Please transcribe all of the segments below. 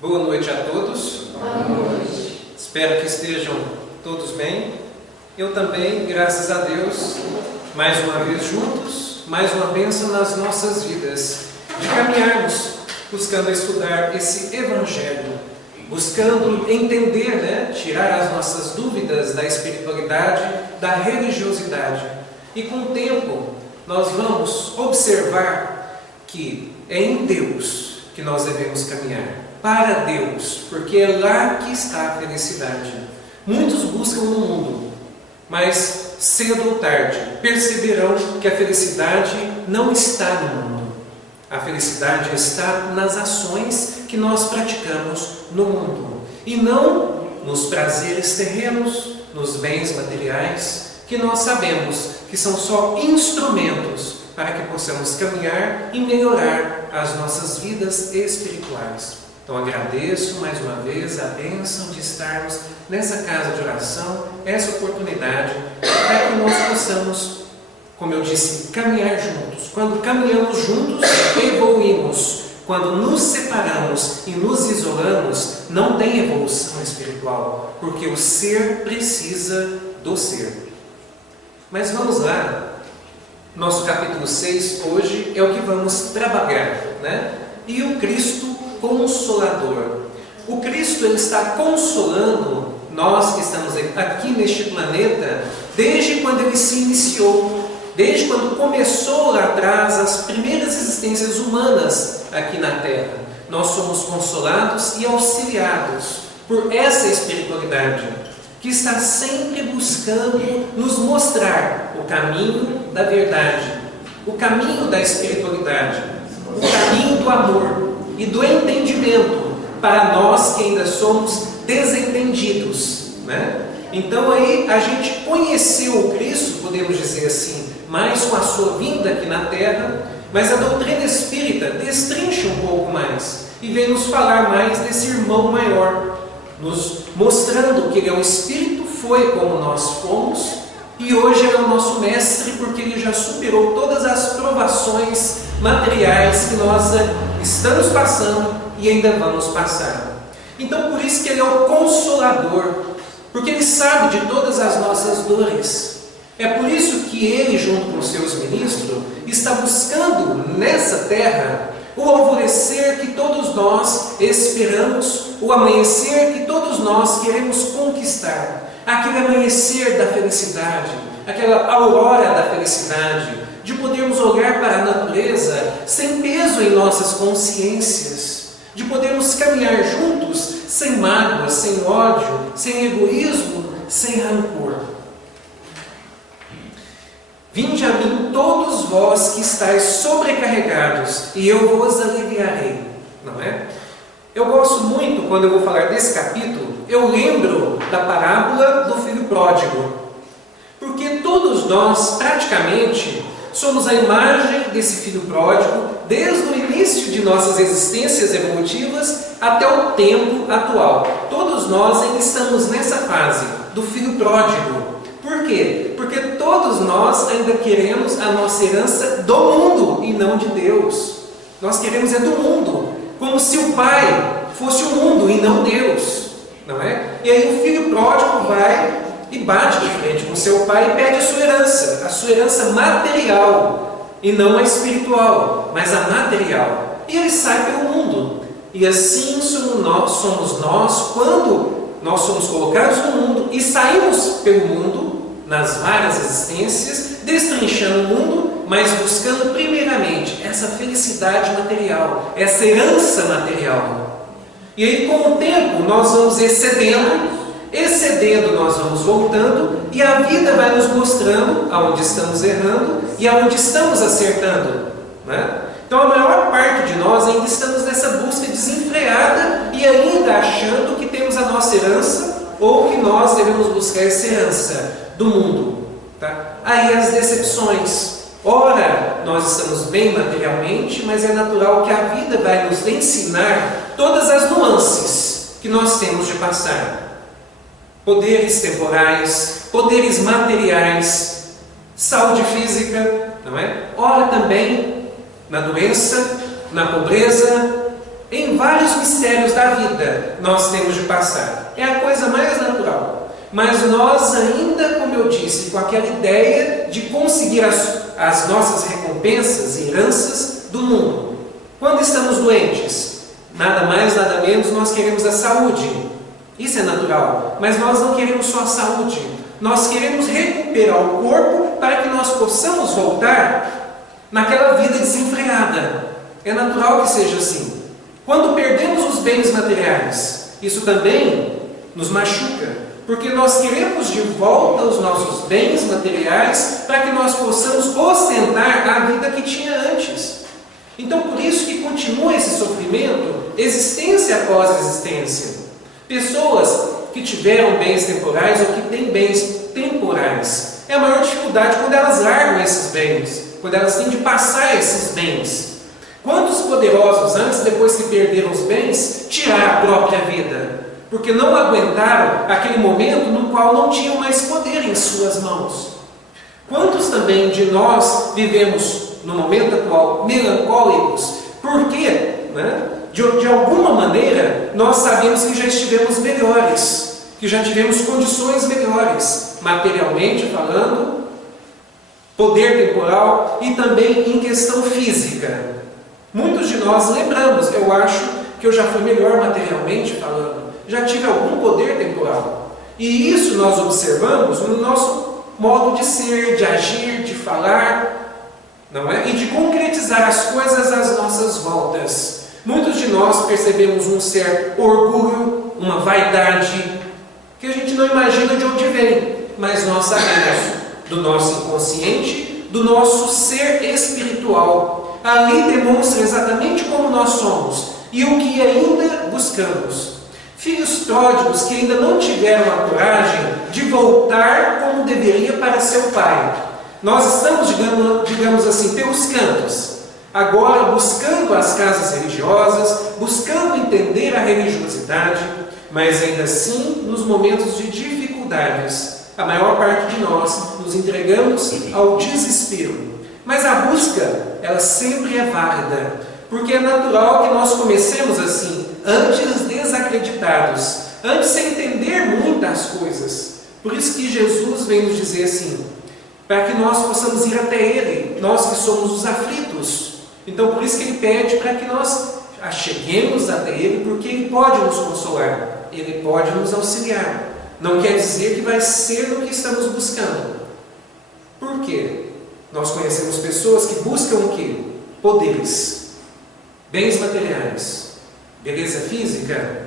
Boa noite a todos. Boa noite. Espero que estejam todos bem. Eu também, graças a Deus, mais uma vez juntos, mais uma bênção nas nossas vidas, de caminharmos buscando estudar esse Evangelho, buscando entender, tirar as nossas dúvidas da espiritualidade, da religiosidade. E com o tempo, nós vamos observar que é em Deus que nós devemos caminhar. Para Deus, porque é lá que está a felicidade. Muitos buscam no mundo, mas cedo ou tarde perceberão que a felicidade não está no mundo. A felicidade está nas ações que nós praticamos no mundo, e não nos prazeres terrenos, nos bens materiais, que nós sabemos que são só instrumentos para que possamos caminhar e melhorar as nossas vidas espirituais. Então agradeço mais uma vez a bênção de estarmos nessa casa de oração, essa oportunidade, para que nós possamos, como eu disse, caminhar juntos. Quando caminhamos juntos, evoluímos. Quando nos separamos e nos isolamos, não tem evolução espiritual, porque o ser precisa do ser. Mas vamos lá, nosso capítulo 6 hoje é o que vamos trabalhar, E o Cristo Consolador. O Cristo ele está consolando nós que estamos aqui neste planeta desde quando ele se iniciou, desde quando começou lá atrás as primeiras existências humanas aqui na Terra. Nós somos consolados e auxiliados por essa espiritualidade que está sempre buscando nos mostrar o caminho da verdade, o caminho da espiritualidade, o caminho do amor e do entendimento para nós que ainda somos desentendidos, Então aí a gente conheceu o Cristo, podemos dizer assim, mais com a sua vinda aqui na Terra, mas a doutrina espírita destrincha um pouco mais e vem nos falar mais desse irmão maior, nos mostrando que ele é um Espírito, foi como nós fomos, e hoje ele é o nosso mestre porque ele já superou todas as provações materiais que nós estamos passando e ainda vamos passar. Então por isso que ele é o Consolador, porque ele sabe de todas as nossas dores. É por isso que ele, junto com os seus ministros, está buscando nessa terra o alvorecer que todos nós esperamos, o amanhecer que todos nós queremos conquistar. Aquele amanhecer da felicidade, aquela aurora da felicidade, de podermos olhar para a natureza sem peso em nossas consciências, de podermos caminhar juntos sem mágoa, sem ódio, sem egoísmo, sem rancor. Vinde a mim todos vós que estáis sobrecarregados, e eu vos aliviarei. Não é? Eu gosto muito, quando eu vou falar desse capítulo, eu lembro da parábola do filho pródigo. Porque todos nós, praticamente, somos a imagem desse filho pródigo, desde o início de nossas existências evolutivas até o tempo atual. Todos nós ainda estamos nessa fase do filho pródigo. Por quê? Porque todos nós ainda queremos a nossa herança do mundo e não de Deus. Nós queremos é do mundo, como se o pai fosse o mundo e não Deus, não é? E aí o filho pródigo vai e bate de frente com seu pai e pede a sua herança material, e não a espiritual, mas a material. E ele sai pelo mundo. E assim somos nós quando nós somos colocados no mundo e saímos pelo mundo, nas várias existências, destrinchando o mundo, mas buscando primeiramente essa felicidade material, essa herança material. E aí com o tempo nós vamos excedendo nós vamos voltando, e a vida vai nos mostrando aonde estamos errando e aonde estamos acertando. Então a maior parte de nós ainda estamos nessa busca desenfreada e ainda achando que temos a nossa herança ou que nós devemos buscar essa herança do mundo. Aí as decepções. Ora, nós estamos bem materialmente, mas é natural que a vida vai nos ensinar todas as nuances que nós temos de passar. Poderes temporais, poderes materiais, saúde física, não é? Ora também na doença, na pobreza, Em vários mistérios da vida nós temos de passar. É a coisa mais natural. Mas nós ainda, como eu disse, com aquela ideia de conseguir as nossas recompensas e heranças do mundo. Quando estamos doentes, nada mais, nada menos, nós queremos a saúde. Isso é natural. Mas nós não queremos só a saúde. Nós queremos recuperar o corpo para que nós possamos voltar naquela vida desenfreada. É natural que seja assim. Quando perdemos os bens materiais, isso também nos machuca. Porque nós queremos de volta os nossos bens materiais para que nós possamos ostentar a vida que tinha antes. Então, por isso que continua esse sofrimento, existência após existência. Pessoas que tiveram bens temporais ou que têm bens temporais. É a maior dificuldade quando elas largam esses bens, quando elas têm de passar esses bens. Quantos poderosos, antes, depois que perderam os bens, tiraram a própria vida? Porque não aguentaram aquele momento no qual não tinham mais poder em suas mãos. Quantos também de nós vivemos, no momento atual, melancólicos? Porque, de alguma maneira, nós sabemos que já estivemos melhores, que já tivemos condições melhores, materialmente falando, poder temporal e também em questão física. Muitos de nós lembramos, eu acho que eu já fui melhor materialmente falando, já tive algum poder temporal. E isso nós observamos no nosso modo de ser, de agir, de falar, não é? E de concretizar as coisas às nossas voltas. Muitos de nós percebemos um certo orgulho, uma vaidade, que a gente não imagina de onde vem, mas nós sabemos do nosso inconsciente, do nosso ser espiritual. Ali demonstra exatamente como nós somos e o que ainda buscamos. Filhos pródigos que ainda não tiveram a coragem de voltar como deveria para seu pai. Nós estamos, digamos assim, pelos cantos, agora buscando as casas religiosas, buscando entender a religiosidade, mas ainda assim, nos momentos de dificuldades, a maior parte de nós nos entregamos ao desespero. Mas a busca, ela sempre é válida, porque é natural que nós comecemos assim, antes desacreditados, antes sem entender muitas coisas. Por isso que Jesus vem nos dizer assim, para que nós possamos ir até Ele, nós que somos os aflitos. Então, por isso que Ele pede para que nós acheguemos até Ele, porque Ele pode nos consolar, Ele pode nos auxiliar. Não quer dizer que vai ser no que estamos buscando. Por quê? Nós conhecemos pessoas que buscam o quê? Poderes, bens materiais, beleza física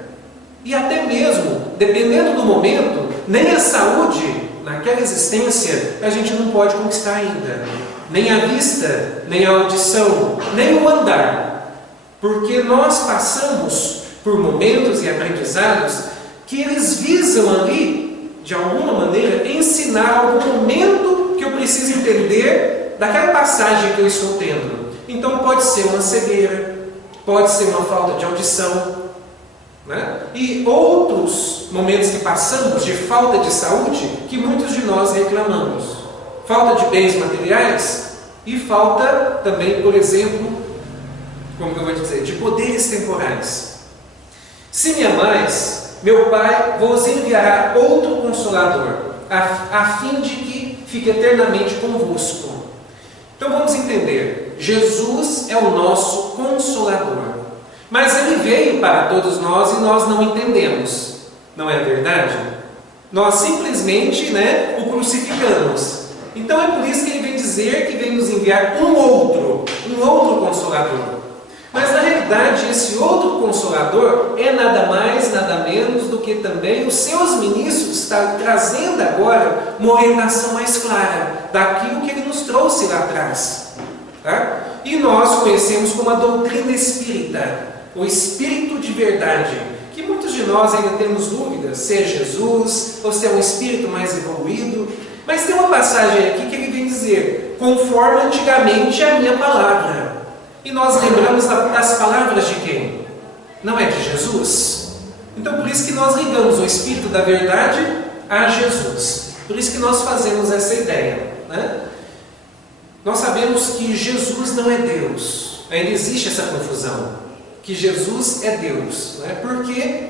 e até mesmo, dependendo do momento, nem a saúde naquela existência a gente não pode conquistar ainda. Nem a vista, nem a audição, nem o andar. Porque nós passamos por momentos e aprendizados que eles visam ali, de alguma maneira, ensinar algum momento que eu preciso entender daquela passagem que eu estou tendo. Então pode ser uma cegueira, pode ser uma falta de audição, e outros momentos que passamos de falta de saúde que muitos de nós reclamamos. Falta de bens materiais e falta também, por exemplo, como que eu vou dizer, de poderes temporais. Se me amais, meu Pai vos enviará outro Consolador, a fim de que fique eternamente convosco. Então vamos entender, Jesus é o nosso Consolador, mas Ele veio para todos nós e nós não entendemos, não é verdade? Nós simplesmente o crucificamos. Então é por isso que Ele vem dizer que vem nos enviar um outro Consolador. Mas na realidade esse outro Consolador é nada mais, nada menos do que também os seus ministros estão trazendo agora uma orientação mais clara daquilo que Ele nos trouxe lá atrás. E nós conhecemos como a doutrina espírita, o Espírito de verdade, que muitos de nós ainda temos dúvidas se é Jesus ou se é um Espírito mais evoluído. Mas tem uma passagem aqui que Ele vem dizer, conforme antigamente a minha palavra. E nós lembramos das palavras de quem? Não é de Jesus? Então por isso que nós ligamos o Espírito da verdade a Jesus. Por isso que nós fazemos essa ideia. Nós sabemos que Jesus não é Deus. Ainda existe essa confusão. que Jesus é Deus, né? Porque,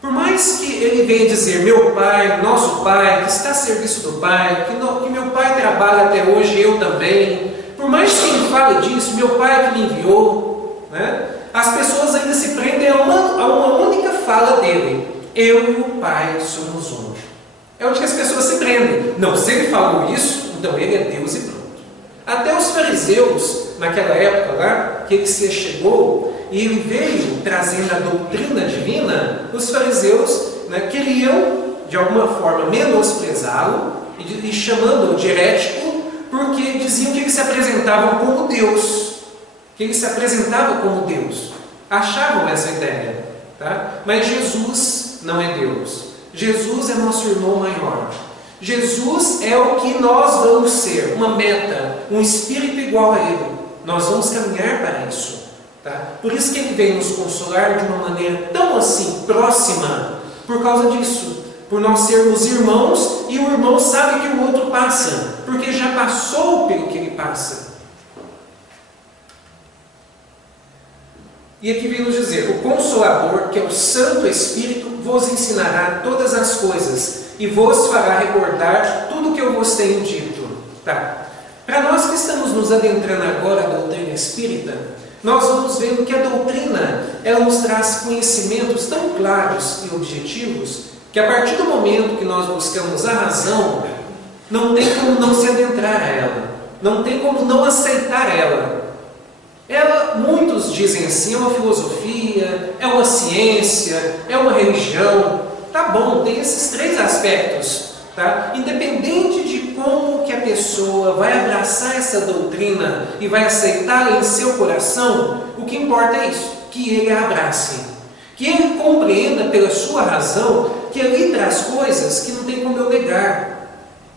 por mais que ele venha dizer, meu Pai, nosso Pai, que está a serviço do Pai, que meu Pai trabalha até hoje, eu também, por mais que ele fale disso, meu Pai que me enviou, né? As pessoas ainda se prendem a uma única fala dele: eu e o Pai somos um. É onde que as pessoas se prendem. Não, se ele falou isso, então ele é Deus e pronto. Até os fariseus, naquela época lá, que ele se chegou e ele veio trazendo a doutrina divina, os fariseus, né, queriam, de alguma forma, menosprezá-lo e chamando-o de herético, porque diziam que ele se apresentava como Deus. Que ele se apresentava como Deus. Achavam essa ideia. Tá? Mas Jesus não é Deus. Jesus é nosso irmão maior. Jesus é o que nós vamos ser, uma meta, um espírito igual a Ele. Nós vamos caminhar para isso. Tá? Por isso que Ele vem nos consolar de uma maneira tão assim, próxima, por causa disso. Por nós sermos irmãos, e o irmão sabe que o outro passa, porque já passou pelo que ele passa. E aqui vem nos dizer: o Consolador, que é o Santo Espírito, vos ensinará todas as coisas e vos fará recordar tudo o que eu vos tenho dito. Tá? Para nós que estamos nos adentrando agora à doutrina espírita, nós vamos vendo que a doutrina, ela nos traz conhecimentos tão claros e objetivos, que a partir do momento que nós buscamos a razão, não tem como não se adentrar a ela, não tem como não aceitar ela. Ela, muitos dizem assim, é uma filosofia, é uma ciência, é uma religião. Tá bom, tem esses três aspectos, tá? Independente de como que a pessoa vai abraçar essa doutrina e vai aceitá-la em seu coração, o que importa é isso, que ele a abrace, que ele compreenda pela sua razão que ali traz coisas que não tem como eu negar,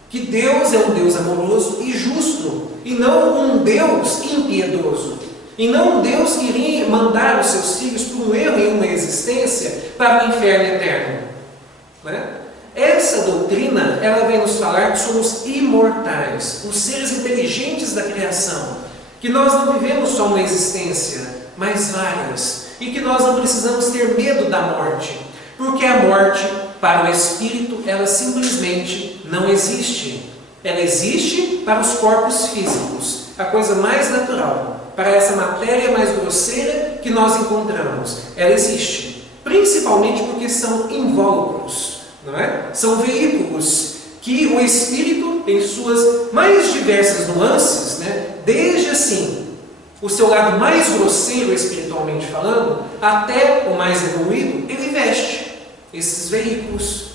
que Deus é um Deus amoroso e justo, e não um Deus impiedoso. E não um Deus que iria mandar os seus filhos para um erro em uma existência para o inferno eterno. Né? Essa doutrina, ela vem nos falar que somos imortais, os seres inteligentes da criação, que nós não vivemos só uma existência, mas várias, e que nós não precisamos ter medo da morte, porque a morte, para o espírito, ela simplesmente não existe. Ela existe para os corpos físicos, a coisa mais natural. Para essa matéria mais grosseira que nós encontramos, ela existe, principalmente porque são invólucros, não é? São veículos que o espírito, em suas mais diversas nuances, né, desde assim, o seu lado mais grosseiro espiritualmente falando, até o mais evoluído, ele veste esses veículos,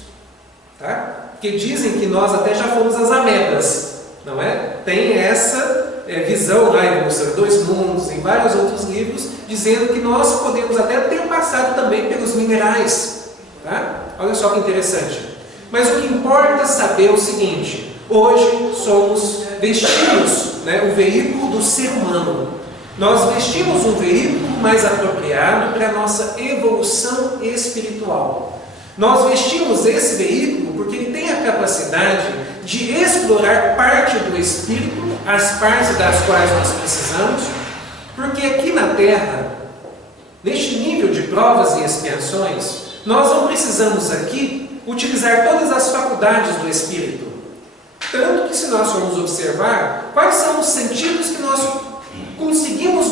tá? Que dizem que nós até já fomos as amebas, não é? Tem essa visão lá em Evolução Dois Mundos, em vários outros livros, dizendo que nós podemos até ter passado também pelos minerais. Tá? Olha só que interessante. Mas o que importa saber é o seguinte: hoje vestimos, né, o veículo do ser humano. Nós vestimos um veículo mais apropriado para a nossa evolução espiritual. Nós vestimos esse veículo porque ele tem a capacidade de explorar parte do espírito, as partes das quais nós precisamos, porque aqui na Terra, neste nível de provas e expiações, nós não precisamos aqui utilizar todas as faculdades do espírito. Tanto que, se nós formos observar, quais são os sentidos que nós conseguimos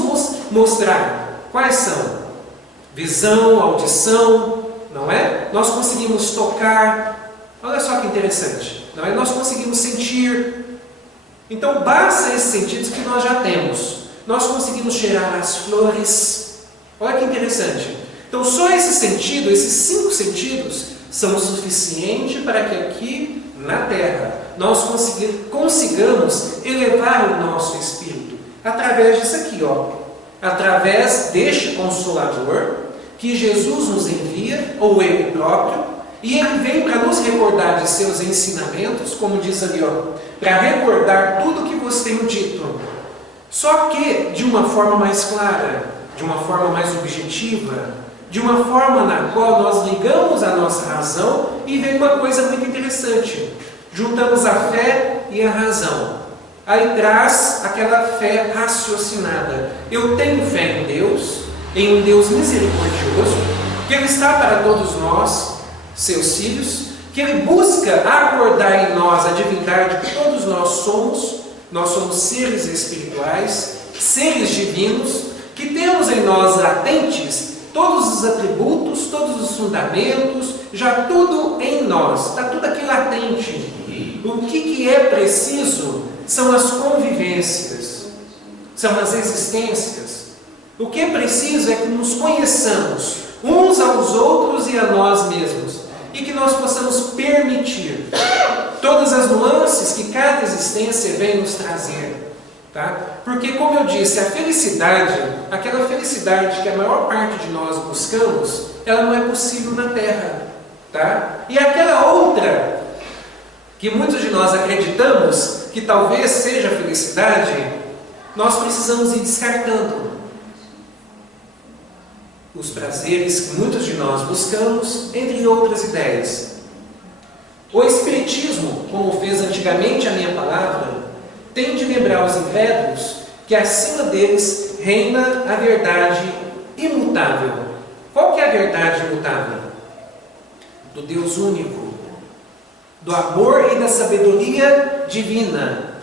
mostrar? Quais são? Visão, audição, não é? Nós conseguimos tocar. Olha só que interessante, não é? Nós conseguimos sentir. Então, basta esses sentidos que nós já temos. Nós conseguimos cheirar as flores. Olha que interessante. Então, só esse sentido, esses 5 sentidos, são o suficiente para que aqui na Terra nós consigamos elevar o nosso espírito através disso aqui, ó, através deste Consolador que Jesus nos envia, ou Ele próprio, e Ele vem para nos recordar de seus ensinamentos, como diz ali, ó, para recordar tudo o que vos tenho dito, só que de uma forma mais clara, de uma forma mais objetiva, de uma forma na qual nós ligamos a nossa razão e vem uma coisa muito interessante. Juntamos a fé e a razão. Aí traz aquela fé raciocinada. Eu tenho fé em Deus, em um Deus misericordioso, que Ele está para todos nós, seus filhos, que Ele busca acordar em nós a divindade que todos nós somos seres espirituais, seres divinos, que temos em nós latentes todos os atributos, todos os fundamentos, já tudo em nós, está tudo aqui latente. O que é preciso são as convivências, são as existências. O que é preciso é que nos conheçamos uns aos outros e a nós mesmos, e que nós possamos permitir todas as nuances que cada existência vem nos trazer. Tá? Porque, como eu disse, a felicidade, aquela felicidade que a maior parte de nós buscamos, ela não é possível na Terra. Tá? E aquela outra, que muitos de nós acreditamos que talvez seja a felicidade, nós precisamos ir descartando. Os prazeres que muitos de nós buscamos, entre outras ideias. O Espiritismo, como fez antigamente a minha palavra, tem de lembrar aos incrédulos que acima deles reina a verdade imutável. Qual que é a verdade imutável? Do Deus único, do amor e da sabedoria divina,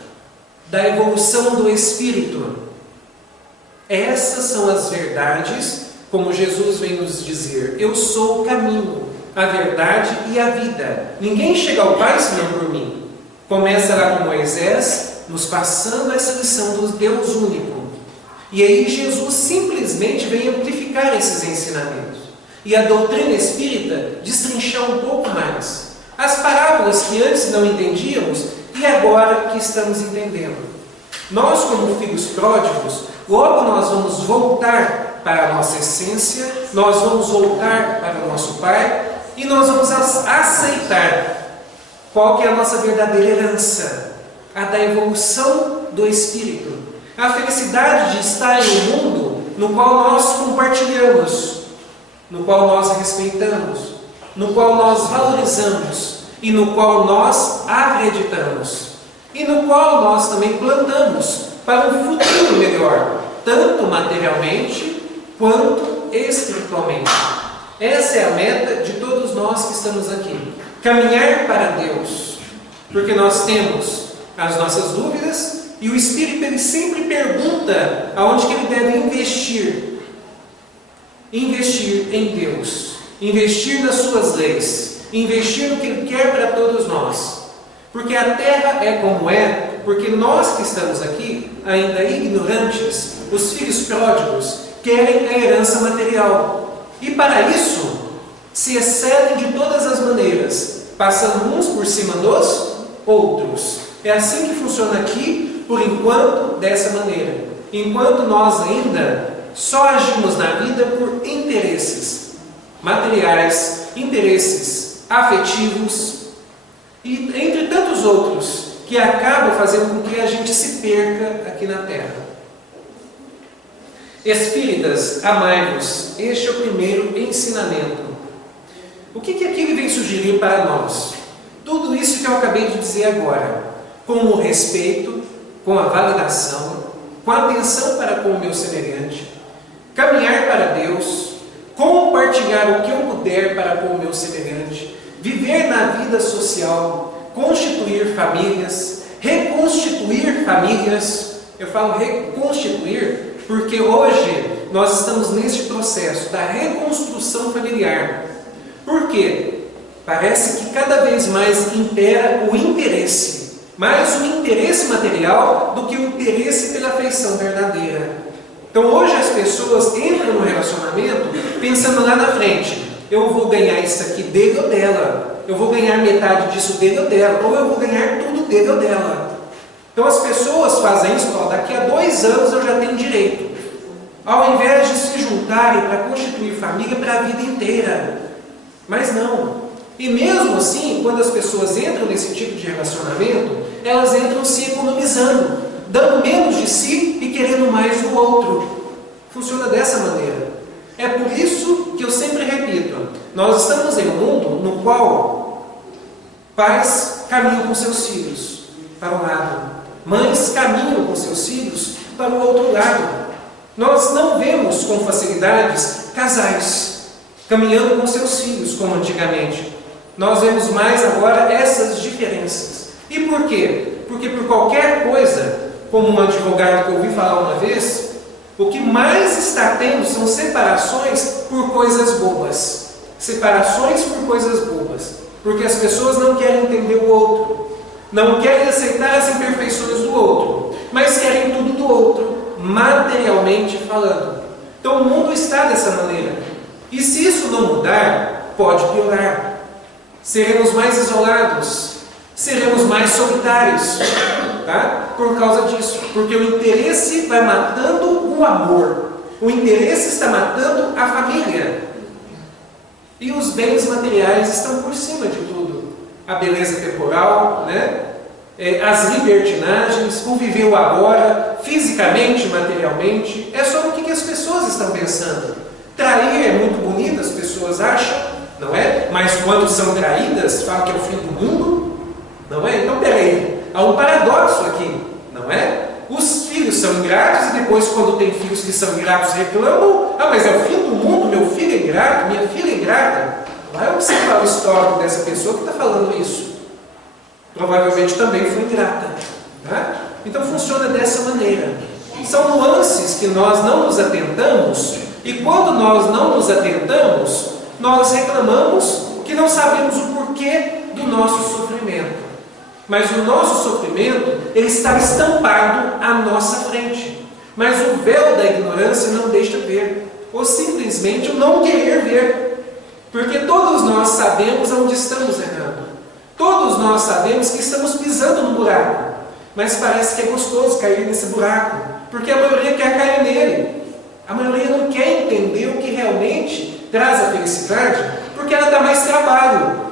da evolução do Espírito. Essas são as verdades, como Jesus vem nos dizer: eu sou o caminho, a verdade e a vida. Ninguém chega ao Pai senão por mim. Começa lá com Moisés, nos passando essa lição do Deus único. E aí Jesus simplesmente vem amplificar esses ensinamentos. E a doutrina espírita destrinchar um pouco mais as parábolas que antes não entendíamos e agora que estamos entendendo. Nós, como filhos pródigos, logo nós vamos voltar para a nossa essência, nós vamos voltar para o nosso Pai e nós vamos aceitar qual que é a nossa verdadeira herança, a da evolução do Espírito, a felicidade de estar em um mundo no qual nós compartilhamos, no qual nós respeitamos, no qual nós valorizamos e no qual nós acreditamos e no qual nós também plantamos para um futuro melhor, tanto materialmente quanto espiritualmente. Essa é a meta de todos nós que estamos aqui, caminhar para Deus, porque nós temos as nossas dúvidas e o Espírito ele sempre pergunta aonde que ele deve investir. Investir em Deus, investir nas suas leis, investir no que Ele quer para todos nós. Porque a terra é como é, porque nós que estamos aqui, ainda ignorantes, os filhos pródigos, querem a herança material. E para isso, se excedem de todas as maneiras, passando uns por cima dos outros. É assim que funciona aqui, por enquanto, dessa maneira. Enquanto nós ainda só agimos na vida por interesses materiais, interesses afetivos e entre tantos outros que acabam fazendo com que a gente se perca aqui na Terra. Espíritas, amai-vos, este é o primeiro ensinamento. O que aqui ele vem sugerir para nós? Tudo isso que eu acabei de dizer agora, com o respeito, com a validação, com a atenção para com o meu semelhante, caminhar para Deus, compartilhar o que eu puder para com o meu semelhante, viver na vida social, constituir famílias, reconstituir famílias. Eu falo reconstituir porque hoje nós estamos neste processo da reconstrução familiar. Por quê? Parece que cada vez mais impera o interesse, mais o interesse material do que o interesse pela afeição verdadeira. Então hoje as pessoas entram no relacionamento pensando lá na frente: eu vou ganhar isso aqui dele ou dela, eu vou ganhar metade disso dele ou dela, ou eu vou ganhar tudo dele ou dela. Então as pessoas fazem isso: daqui a 2 anos eu já tenho direito, ao invés de se juntarem para constituir família para a vida inteira. Mas não. E mesmo assim, quando as pessoas entram nesse tipo de relacionamento, elas entram se economizando, dando menos de si e querendo mais do outro. Funciona dessa maneira. É por isso que eu sempre repito: nós estamos em um mundo no qual pais caminham com seus filhos para um lado, mães caminham com seus filhos para o outro lado. Nós não vemos com facilidades casais, caminhando com seus filhos, como antigamente. Nós vemos mais agora essas diferenças. E por quê? Porque por qualquer coisa, como um advogado que eu ouvi falar uma vez, o que mais está tendo são separações por coisas bobas. Separações por coisas bobas. Porque as pessoas não querem entender o outro, não querem aceitar as imperfeições do outro, mas querem tudo do outro, materialmente falando. Então o mundo está dessa maneira. E se isso não mudar, pode piorar. Seremos mais isolados, seremos mais solitários, tá? Por causa disso. Porque o interesse vai matando o amor. O interesse está matando a família. E os bens materiais estão por cima de tudo. A beleza temporal, né? As libertinagens, o viver o agora, fisicamente, materialmente. É só o que as pessoas estão pensando. Trair é muito bonito, as pessoas acham, não é? Mas quando são traídas, falam que é o fim do mundo, não é? Então, peraí, há um paradoxo aqui, não é? Os filhos são ingratos e depois, quando tem filhos que são ingratos, reclamam: ah, mas é o fim do mundo, meu filho é ingrato, minha filha é ingrata. Vai observar o histórico dessa pessoa que está falando isso. Provavelmente também foi ingrata. Tá? Então funciona dessa maneira. São nuances que nós não nos atentamos, e quando nós não nos atentamos, nós reclamamos que não sabemos o porquê do nosso sofrimento. Mas o nosso sofrimento, ele está estampado à nossa frente. Mas o véu da ignorância não deixa ver, ou simplesmente o não querer ver. Porque todos nós sabemos onde estamos errando. Todos nós sabemos que estamos pisando no buraco. Mas parece que é gostoso cair nesse buraco, porque a maioria quer cair nele. A maioria não quer entender o que realmente traz a felicidade, porque ela dá mais trabalho.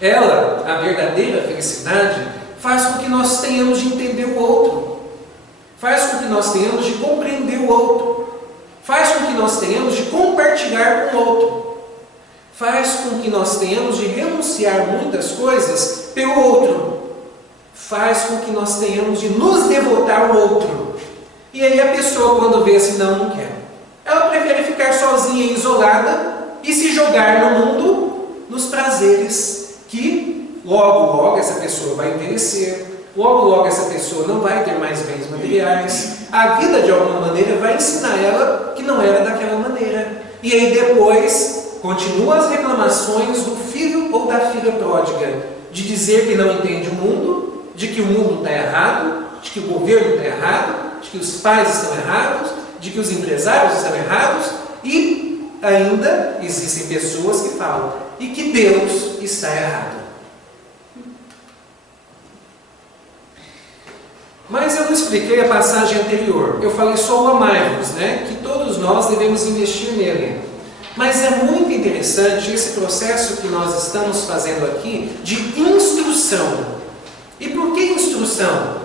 Ela, a verdadeira felicidade, faz com que nós tenhamos de entender o outro. Faz com que nós tenhamos de compreender o outro. Faz com que nós tenhamos de compartilhar com o outro. Faz com que nós tenhamos de renunciar muitas coisas pelo outro. Faz com que nós tenhamos de nos devotar ao outro. E aí a pessoa, quando vê assim, não quer. Ela prefere ficar sozinha e isolada e se jogar no mundo, nos prazeres que logo essa pessoa vai envelhecer, logo essa pessoa não vai ter mais bens materiais. A vida, de alguma maneira, vai ensinar ela que não era daquela maneira. E aí depois continuam as reclamações do filho ou da filha pródiga, de dizer que não entende o mundo, de que o mundo está errado, de que o governo está errado, de que os pais estão errados, de que os empresários estão errados, e ainda existem pessoas que falam e que Deus está errado. Mas eu não expliquei a passagem anterior. Eu falei só o amai-vos, né? Que todos nós devemos investir nele. Mas é muito interessante esse processo que nós estamos fazendo aqui de instrução. E por que instrução?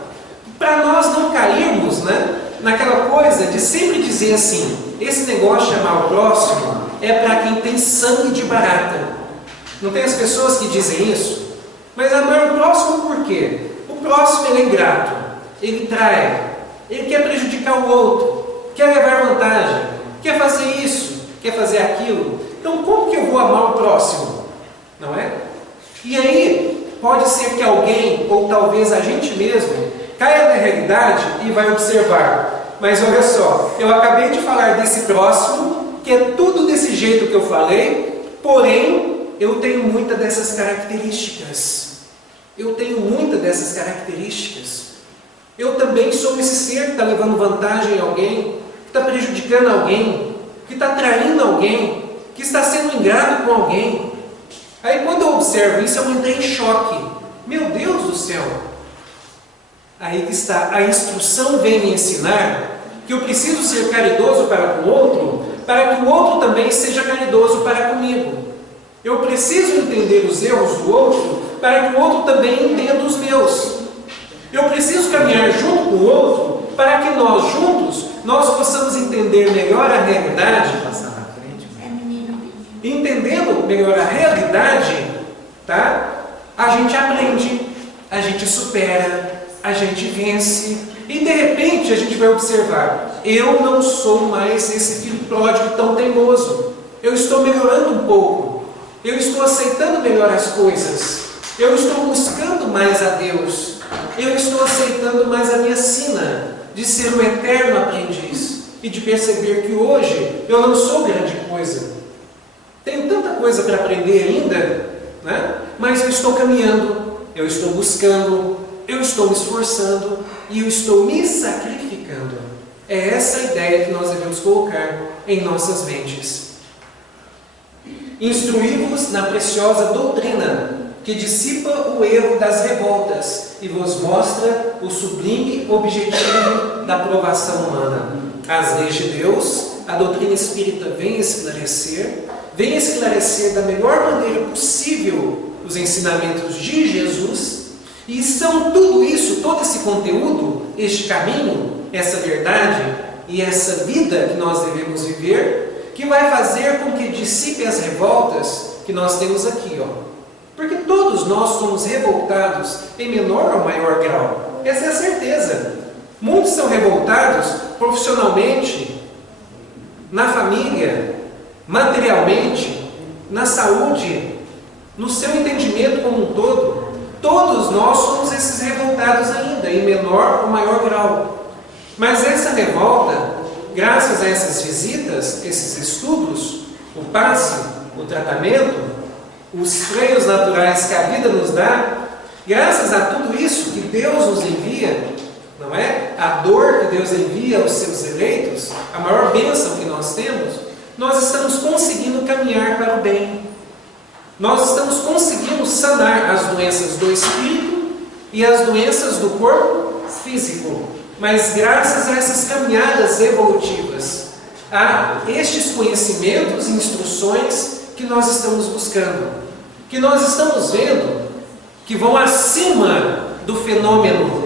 Para nós não cairmos, né, naquela coisa de sempre dizer assim: esse negócio de amar o próximo é para quem tem sangue de barata. Não tem as pessoas que dizem isso? Mas amar o próximo por quê? O próximo, ele é ingrato, ele trai, ele quer prejudicar o outro, quer levar vantagem, quer fazer isso, quer fazer aquilo. Então como que eu vou amar o próximo? Não é? E aí pode ser que alguém, ou talvez a gente mesmo, caia na realidade e vai observar: mas olha só, eu acabei de falar desse próximo, que é tudo desse jeito que eu falei, porém eu tenho muitas dessas características. Eu tenho muitas dessas características. Eu também sou esse ser que está levando vantagem em alguém, que está prejudicando alguém, que está traindo alguém, que está sendo ingrato com alguém. Aí quando eu observo isso, eu entrei em choque. Meu Deus do céu! Aí que está, a instrução vem me ensinar que eu preciso ser caridoso para com o outro, para que o outro também seja caridoso para comigo. Eu preciso entender os erros do outro, para que o outro também entenda os meus. Eu preciso caminhar junto com o outro, para que nós juntos, nós possamos entender melhor a realidade. Entendendo melhor a realidade, tá? A gente aprende, a gente supera, a gente vence, e de repente a gente vai observar: eu não sou mais esse filho pródigo tão teimoso. Eu estou melhorando um pouco. Eu estou aceitando melhor as coisas. Eu estou buscando mais a Deus. Eu estou aceitando mais a minha sina de ser um eterno aprendiz e de perceber que hoje eu não sou grande coisa. Tenho tanta coisa para aprender ainda, né? Mas eu estou caminhando, eu estou buscando, eu estou me esforçando e eu estou me sacrificando. É essa a ideia que nós devemos colocar em nossas mentes. Instruí-vos na preciosa doutrina, que dissipa o erro das revoltas e vos mostra o sublime objetivo da aprovação humana. As leis de Deus, a doutrina espírita vem esclarecer da melhor maneira possível os ensinamentos de Jesus, e são tudo isso, todo esse conteúdo, este caminho, essa verdade e essa vida que nós devemos viver, que vai fazer com que dissipe as revoltas que nós temos aqui, Porque todos nós somos revoltados em menor ou maior grau. Essa é a certeza. Muitos são revoltados profissionalmente, na família, materialmente, na saúde, no seu entendimento como um todo. Todos nós somos esses revoltados ainda, em menor ou maior grau. Mas essa revolta, graças a essas visitas, esses estudos, o passe, o tratamento, os freios naturais que a vida nos dá, graças a tudo isso que Deus nos envia, não é? A dor que Deus envia aos seus eleitos, a maior bênção que nós temos, nós estamos conseguindo caminhar para o bem. Nós estamos conseguindo sanar as doenças do espírito e as doenças do corpo físico. Mas graças a essas caminhadas evolutivas, a estes conhecimentos e instruções que nós estamos buscando, que nós estamos vendo que vão acima do fenômeno.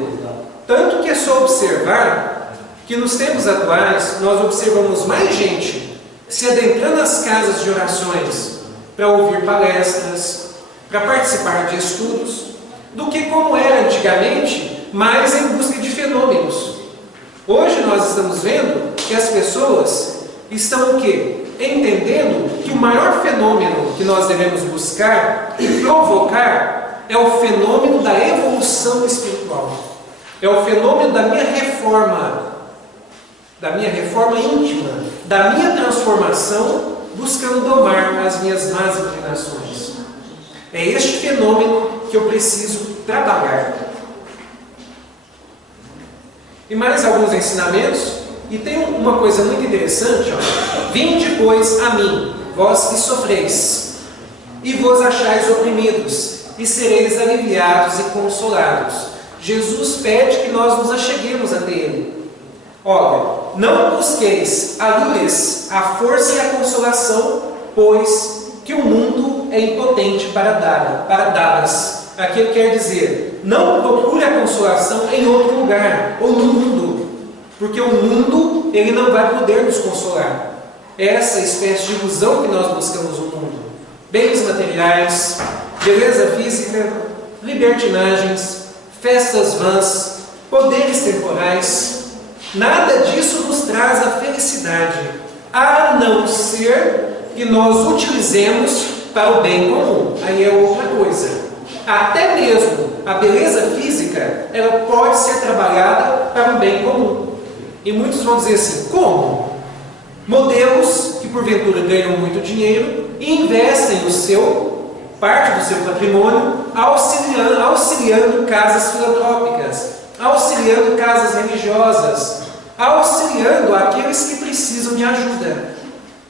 Tanto que é só observar que nos tempos atuais nós observamos mais gente se adentrando nas casas de orações para ouvir palestras, para participar de estudos, do que como era antigamente, mais em busca de fenômenos. Hoje nós estamos vendo que as pessoas estão o quê? Entendendo que o maior fenômeno que nós devemos buscar e provocar é o fenômeno da evolução espiritual. É o fenômeno da minha reforma íntima, da minha transformação, buscando domar as minhas más inclinações. É este fenômeno que eu preciso trabalhar. E mais alguns ensinamentos. E tem uma coisa muito interessante, Vinde, pois, a mim, vós que sofreis, e vos achais oprimidos, e sereis aliviados e consolados. Jesus pede que nós nos acheguemos até Ele. Olha, não busqueis ali-lhes a força e a consolação, pois que o mundo é impotente para dá-las. Aquilo quer dizer, não procure a consolação em outro lugar, ou no mundo, porque o mundo, ele não vai poder nos consolar. Essa espécie de ilusão que nós buscamos no mundo. Bens materiais, beleza física, libertinagens, festas vãs, poderes temporais, nada disso nos traz a felicidade, a não ser que nós utilizemos para o bem comum. Aí é outra coisa. Até mesmo a beleza física, ela pode ser trabalhada para o bem comum. E muitos vão dizer assim, como? Modelos que porventura ganham muito dinheiro e investem parte do seu patrimônio auxiliando casas filantrópicas, auxiliando casas religiosas, auxiliando aqueles que precisam de ajuda.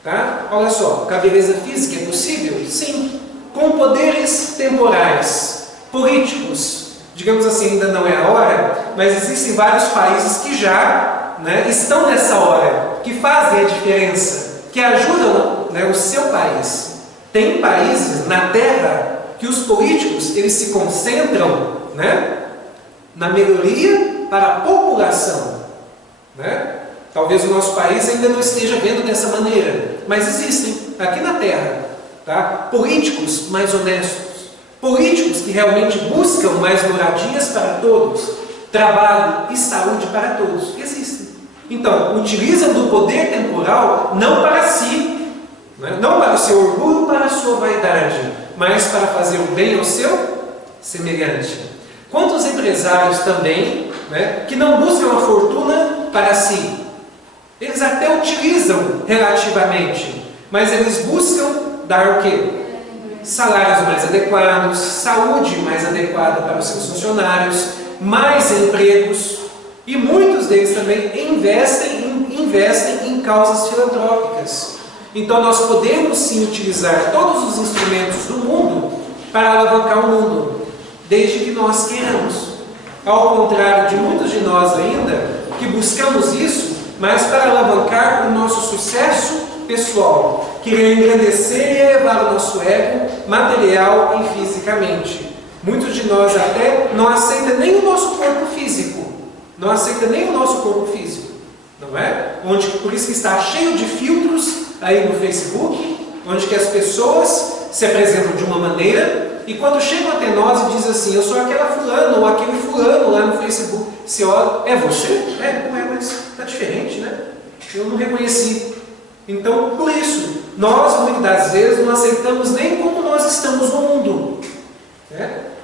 Tá? Olha só, com a beleza física é possível? Sim. Com poderes temporais, políticos, digamos assim, ainda não é a hora, mas existem vários países que já estão nessa hora, que fazem a diferença, que ajudam o seu país. Tem países na Terra que os políticos eles se concentram na melhoria para a população. Talvez o nosso país ainda não esteja vendo dessa maneira, mas existem aqui na Terra políticos mais honestos, políticos que realmente buscam mais moradias para todos, trabalho e saúde para todos. Existem. Então, utilizam do poder temporal não para si, não para o seu orgulho, para a sua vaidade, mas para fazer o bem ao seu semelhante. Quantos empresários também, que não buscam a fortuna para si? Eles até utilizam relativamente, mas eles buscam dar o quê? Salários mais adequados, saúde mais adequada para os seus funcionários, mais empregos, e muitos deles também investem em causas filantrópicas. Então nós podemos sim utilizar todos os instrumentos do mundo para alavancar o mundo, desde que nós queiramos. Ao contrário de muitos de nós ainda, que buscamos isso, mas para alavancar o nosso sucesso pessoal, querer engrandecer e elevar o nosso ego material e fisicamente. Muitos de nós até não aceitam nem o nosso corpo físico. Não aceita nem o nosso corpo físico. Não é? Por isso que está cheio de filtros aí no Facebook, onde que as pessoas se apresentam de uma maneira e quando chegam até nós e dizem assim, eu sou aquela fulano ou aquele fulano lá no Facebook. Você olha, é você? Não é, mas está diferente, né? Eu não reconheci. Então, por isso, nós muitas das vezes não aceitamos nem como nós estamos no mundo.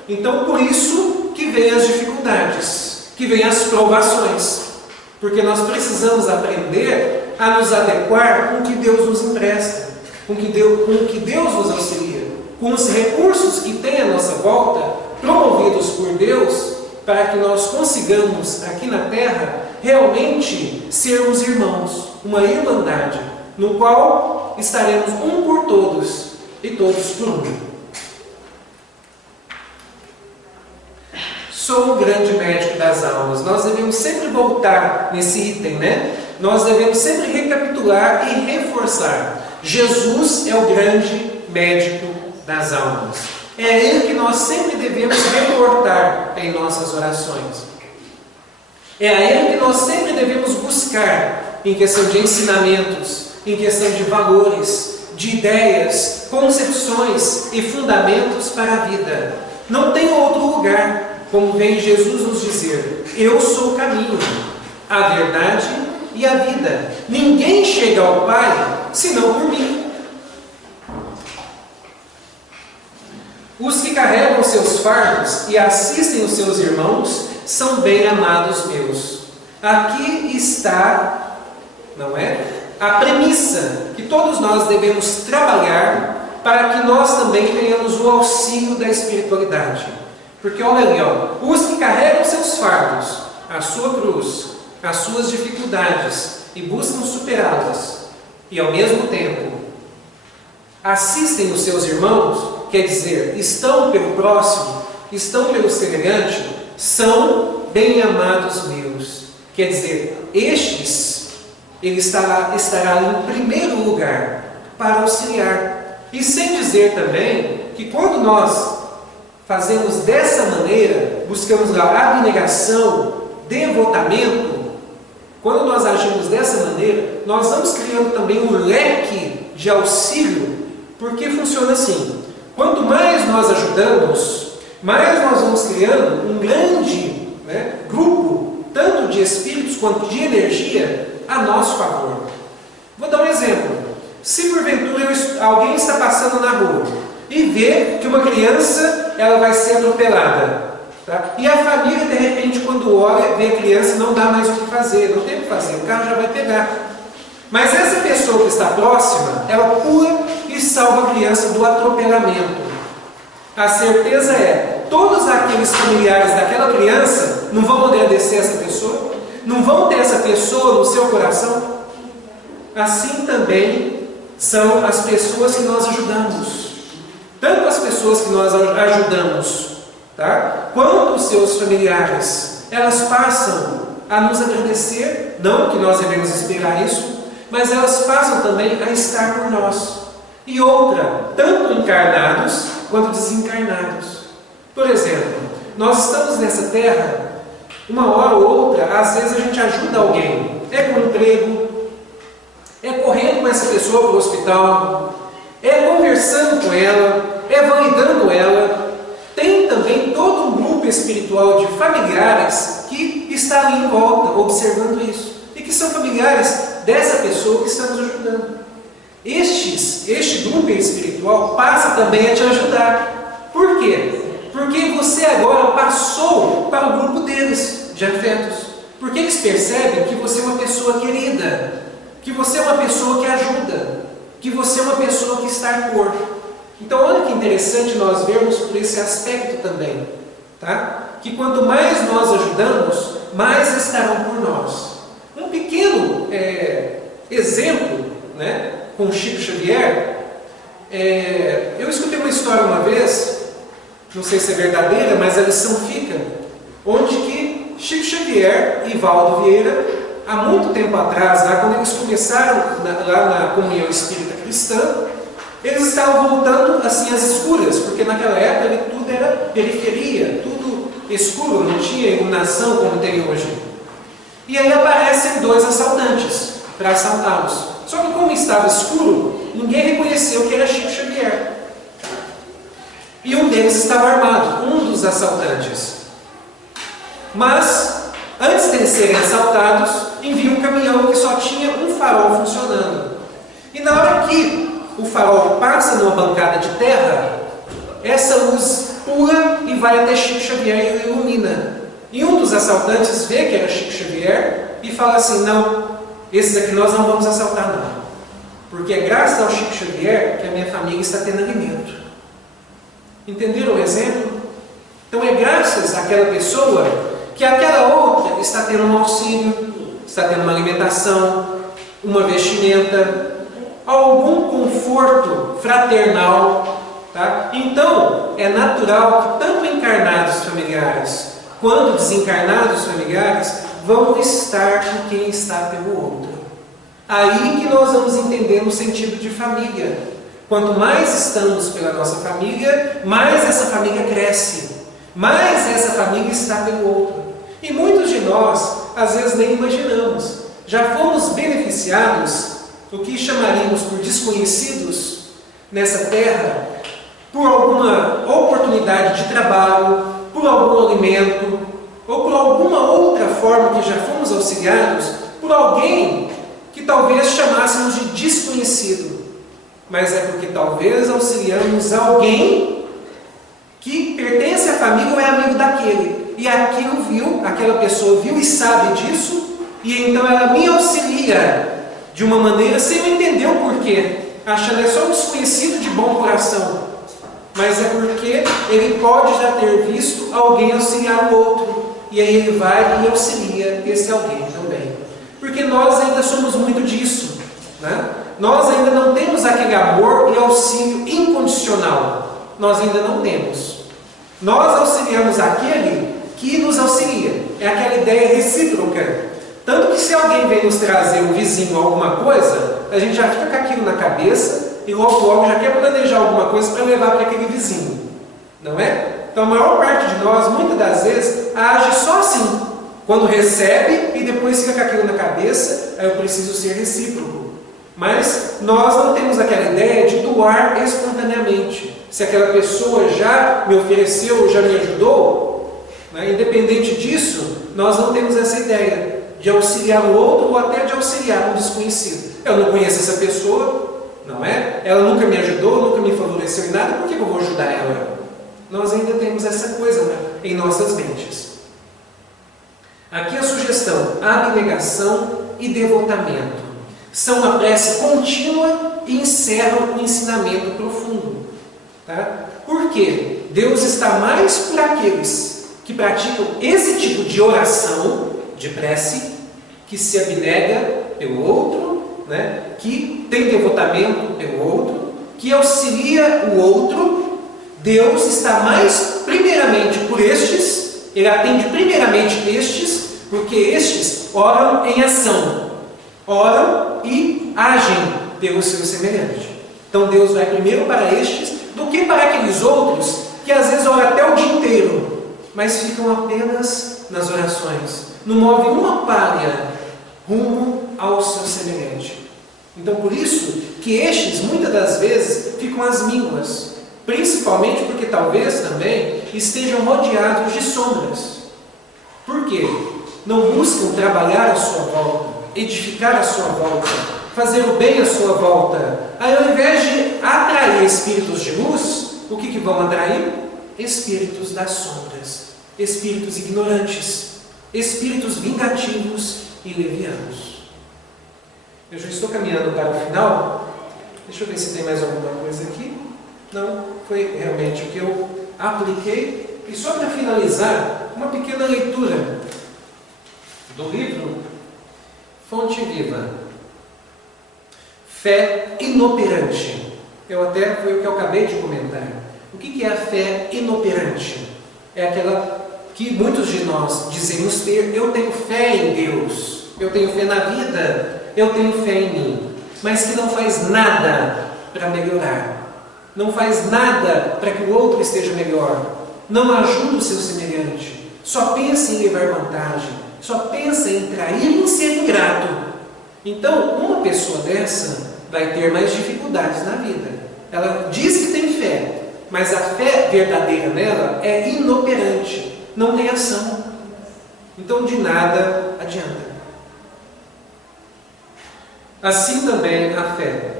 Então, por isso que vem as dificuldades, que vem as provações. Porque nós precisamos aprender a nos adequar com o que Deus nos empresta, com o que Deus nos auxilia, com os recursos que tem à nossa volta, promovidos por Deus, para que nós consigamos, aqui na Terra, realmente sermos irmãos, uma irmandade, no qual estaremos um por todos e todos por um. Sou o grande médico das almas. Nós devemos sempre voltar nesse item, Nós devemos sempre recapitular e reforçar. Jesus é o grande médico das almas. É a Ele que nós sempre devemos reportar em nossas orações. É a Ele que nós sempre devemos buscar em questão de ensinamentos, em questão de valores, de ideias, concepções e fundamentos para a vida. Não tem outro lugar, como vem Jesus nos dizer, eu sou o caminho, a verdade e a vida. Ninguém chega ao Pai senão por mim. Os que carregam seus fardos e assistem os seus irmãos são bem-amados meus. Aqui está, a premissa que todos nós devemos trabalhar para que nós também tenhamos o auxílio da espiritualidade. Porque olha ali, os que carregam seus fardos, a sua cruz, as suas dificuldades e buscam superá-las, e ao mesmo tempo assistem os seus irmãos, quer dizer, estão pelo próximo, estão pelo semelhante, são bem-amados meus. Quer dizer, ele estará em primeiro lugar para auxiliar. E sem dizer também que quando nós fazemos dessa maneira, buscamos a abnegação, devotamento, quando nós agimos dessa maneira, nós vamos criando também um leque de auxílio, porque funciona assim. Quanto mais nós ajudamos, mais nós vamos criando um grande grupo, tanto de espíritos quanto de energia, a nosso favor. Vou dar um exemplo. Se porventura alguém está passando na rua e vê que uma criança ela vai ser atropelada, e a família de repente quando olha, vê a criança, não dá mais o que fazer, não tem o que fazer, o carro já vai pegar. Mas essa pessoa que está próxima, ela pula e salva a criança do atropelamento. A certeza é, todos aqueles familiares daquela criança não vão agradecer essa pessoa? Não vão ter essa pessoa no seu coração? Assim também são as pessoas que nós ajudamos. Tanto as pessoas que nós ajudamos, quanto os seus familiares, elas passam a nos agradecer, não que nós devemos esperar isso, mas elas passam também a estar por nós. E outra, tanto encarnados quanto desencarnados. Por exemplo, nós estamos nessa terra, uma hora ou outra, às vezes a gente ajuda alguém, é com emprego, é correndo com essa pessoa para o hospital, é conversando com ela, é validando ela. Tem também todo um grupo espiritual de familiares que está ali em volta, observando isso. e que são familiares dessa pessoa que estamos ajudando. Este grupo espiritual passa também a te ajudar. Por quê? Porque você agora passou para o grupo deles, de afetos. Porque eles percebem que você é uma pessoa querida, que você é uma pessoa que ajuda, que você é uma pessoa que está por. Então olha que interessante nós vermos por esse aspecto também, tá? Que quanto mais nós ajudamos, mais estarão por nós. Um pequeno exemplo, né, com Chico Xavier, eu escutei uma história uma vez, não sei se é verdadeira, mas a lição fica, onde que Chico Xavier e Valdo Vieira, há muito tempo atrás, lá, quando eles começaram lá na Comunhão Espírita Cristã, eles estavam voltando assim às escuras, porque naquela época tudo era periferia, tudo escuro, não tinha iluminação como tem hoje. E aí aparecem dois assaltantes para assaltá-los. Só que como estava escuro, ninguém reconheceu que era Chico Xavier. E um deles estava armado, um dos assaltantes. Mas, antes de eles serem assaltados, envia um caminhão que só tinha um farol funcionando. E na hora que o farol passa numa bancada de terra, essa luz pula e vai até Chico Xavier e ilumina. E um dos assaltantes vê que era Chico Xavier e fala assim: não, esses aqui nós não vamos assaltar não, porque é graças ao Chico Xavier que a minha família está tendo alimento. Entenderam o exemplo? Então é graças àquela pessoa que aquela outra está tendo um auxílio, está tendo uma alimentação, uma vestimenta, algum conforto fraternal. Tá? Então é natural que tanto encarnados familiares quanto desencarnados familiares vão estar com quem está pelo outro. Aí que nós vamos entender o sentido de família. Quanto mais estamos pela nossa família, mais essa família cresce, mais essa família está pelo outro. E muitos de nós, às vezes, nem imaginamos. Já fomos beneficiados, o que chamaríamos por desconhecidos nessa terra, por alguma oportunidade de trabalho, por algum alimento, ou por alguma outra forma que já fomos auxiliados por alguém que talvez chamássemos de desconhecido. Mas é porque talvez auxiliamos alguém que pertence à família ou é amigo daquele. E aquela pessoa viu e sabe disso, e então ela me auxilia de uma maneira sem eu entender o porquê, achando que é só um desconhecido de bom coração. Mas é porque ele pode já ter visto alguém auxiliar o outro, e aí ele vai e auxilia esse alguém também. Porque nós ainda somos muito disso, né? Nós ainda não temos aquele amor e auxílio incondicional. Nós ainda não temos. Nós auxiliamos aquele que nos auxilia. É aquela ideia recíproca. Tanto que se alguém vem nos trazer um vizinho alguma coisa, a gente já fica com aquilo na cabeça e logo já quer planejar alguma coisa para levar para aquele vizinho. Não é? Então a maior parte de nós, muitas das vezes, age só assim. Quando recebe e depois fica com aquilo na cabeça, aí eu preciso ser recíproco. Mas nós não temos aquela ideia de doar espontaneamente. Se aquela pessoa já me ofereceu, já me ajudou, né, independente disso, nós não temos essa ideia de auxiliar o outro ou até de auxiliar um desconhecido. Eu não conheço essa pessoa, não é? Ela nunca me ajudou, nunca me favoreceu em nada, por que eu vou ajudar ela? Nós ainda temos essa coisa, né, em nossas mentes. Aqui a sugestão: abnegação e devotamento são uma prece contínua e encerram um ensinamento profundo. Tá? Por quê? Deus está mais por aqueles que praticam esse tipo de oração, de prece, que se abnega pelo outro, né? Que tem devotamento pelo outro, que auxilia o outro. Deus está mais primeiramente por estes, Ele atende primeiramente estes, porque estes oram em ação, oram e agem pelo seu semelhante. Então Deus vai primeiro para estes do que para aqueles outros que às vezes oram até o dia inteiro, mas ficam apenas nas orações, não movem uma palha rumo ao seu semelhante. Então por isso que estes muitas das vezes ficam às mínguas, principalmente porque talvez também estejam rodeados de sombras. Por quê? Não buscam trabalhar à sua volta, edificar a sua volta, fazer o bem à sua volta, aí ao invés de atrair espíritos de luz, o que vão atrair? Espíritos das sombras, espíritos ignorantes, espíritos vingativos e levianos. Eu já estou caminhando para o final. Deixa eu ver se tem mais alguma coisa aqui. Não, foi realmente o que eu apliquei. E só para finalizar, uma pequena leitura do livro Fonte Viva. Fé inoperante. Foi o que eu acabei de comentar. O que é a fé inoperante? É aquela que muitos de nós dizemos ter. Eu tenho fé em Deus, eu tenho fé na vida, eu tenho fé em mim, mas que não faz nada para melhorar, não faz nada para que o outro esteja melhor, não ajuda o seu semelhante, só pensa em levar vantagem, só pensa em trair e em ser ingrato. Então, uma pessoa dessa vai ter mais dificuldades na vida. Ela diz que tem fé, mas a fé verdadeira nela é inoperante, não tem ação. Então, de nada adianta. Assim também a fé.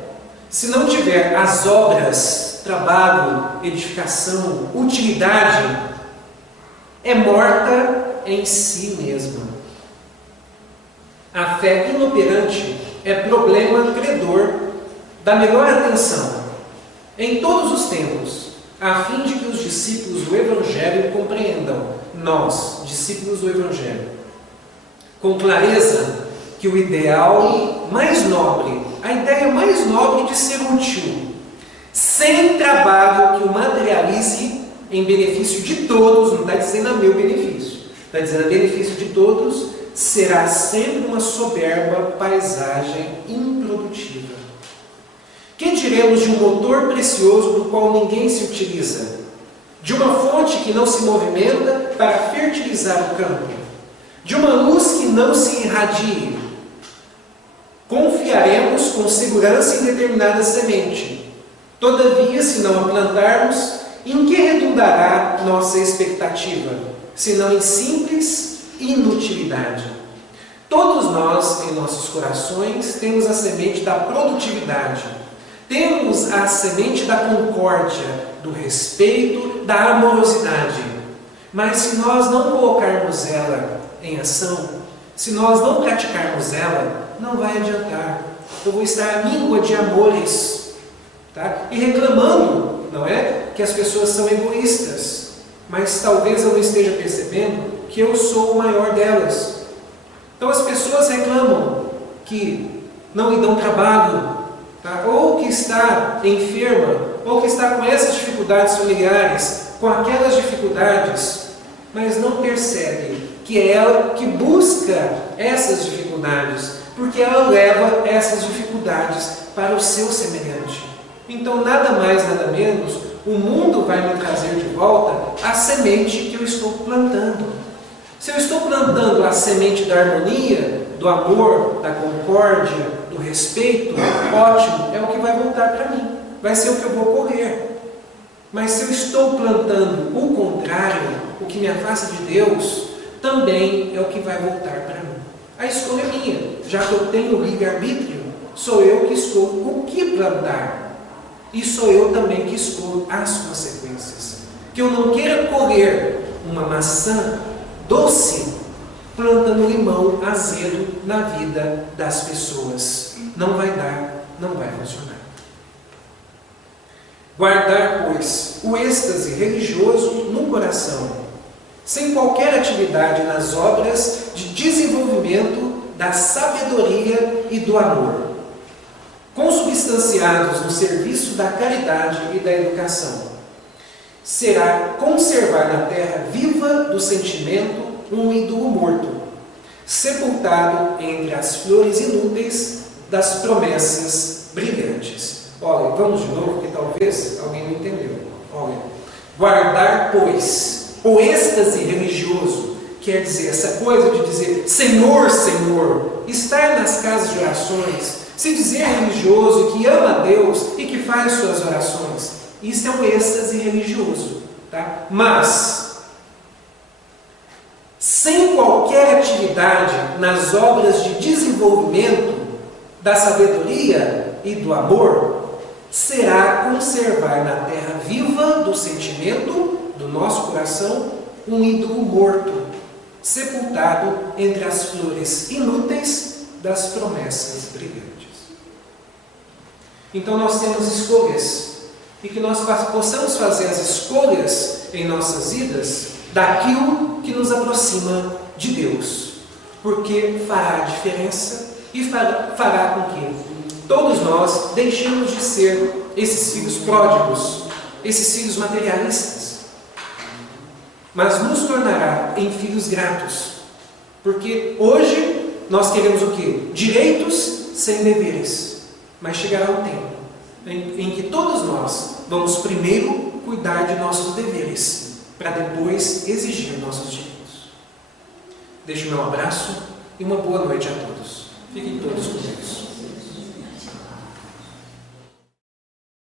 Se não tiver as obras, trabalho, edificação, utilidade, é morta em si mesma. A fé inoperante é problema credor da melhor atenção em todos os tempos, a fim de que os discípulos do Evangelho compreendam, nós, discípulos do Evangelho, com clareza, que o ideal mais nobre, a ideia mais nobre de ser útil, sem trabalho que o materialize em benefício de todos, não está dizendo a meu benefício, está dizendo a benefício de todos, será sempre uma soberba paisagem improdutiva. Que diremos de um motor precioso do qual ninguém se utiliza? De uma fonte que não se movimenta para fertilizar o campo? De uma luz que não se irradie? Confiaremos com segurança em determinada semente. Todavia, se não a plantarmos, em que redundará nossa expectativa? Senão em simples inutilidade. Todos nós, em nossos corações, temos a semente da produtividade. Temos a semente da concórdia, do respeito, da amorosidade. Mas se nós não colocarmos ela em ação, se nós não praticarmos ela, não vai adiantar. Eu vou estar à míngua de amores, tá? E reclamando, não é? Que as pessoas são egoístas. Mas talvez eu não esteja percebendo que eu sou o maior delas. Então as pessoas reclamam que não lhe dão trabalho, tá? Ou que está enferma, ou que está com essas dificuldades familiares, com aquelas dificuldades, mas não percebe que é ela que busca essas dificuldades, porque ela leva essas dificuldades para o seu semelhante. Então, nada mais, nada menos, o mundo vai me trazer de volta a semente que eu estou plantando. Se eu estou plantando a semente da harmonia, do amor, da concórdia, do respeito, ótimo, é o que vai voltar para mim. Vai ser o que eu vou colher. Mas se eu estou plantando o contrário, o que me afasta de Deus, também é o que vai voltar para mim. A escolha é minha. Já que eu tenho livre-arbítrio, sou eu que escolho o que plantar. E sou eu também que escolho as consequências. Que eu não queira colher uma maçã doce, plantando limão azedo na vida das pessoas. Não vai dar, não vai funcionar. Guardar, pois, o êxtase religioso no coração, sem qualquer atividade nas obras de desenvolvimento da sabedoria e do amor, consubstanciados no serviço da caridade e da educação, será conservar na terra viva do sentimento um ídolo morto, sepultado entre as flores inúteis das promessas brilhantes. Olha, vamos de novo, porque talvez alguém não entendeu. Olha, guardar, pois, o êxtase religioso, quer dizer, essa coisa de dizer Senhor, Senhor, estar nas casas de orações, se dizer religioso que ama a Deus e que faz suas orações. Isso é um êxtase religioso, tá? Mas sem qualquer atividade nas obras de desenvolvimento da sabedoria e do amor, será conservar na terra viva do sentimento do nosso coração um ídolo morto, sepultado entre as flores inúteis das promessas brilhantes. Então nós temos escolhas, e que nós possamos fazer as escolhas em nossas vidas daquilo que nos aproxima de Deus, porque fará a diferença e fará com que todos nós deixemos de ser esses filhos pródigos, esses filhos materialistas, mas nos tornará em filhos gratos, porque hoje nós queremos o quê? Direitos sem deveres, mas chegará um tempo em que todos nós vamos primeiro cuidar de nossos deveres, para depois exigir nossos direitos. Deixo meu abraço e uma boa noite a todos. Fiquem todos com Deus.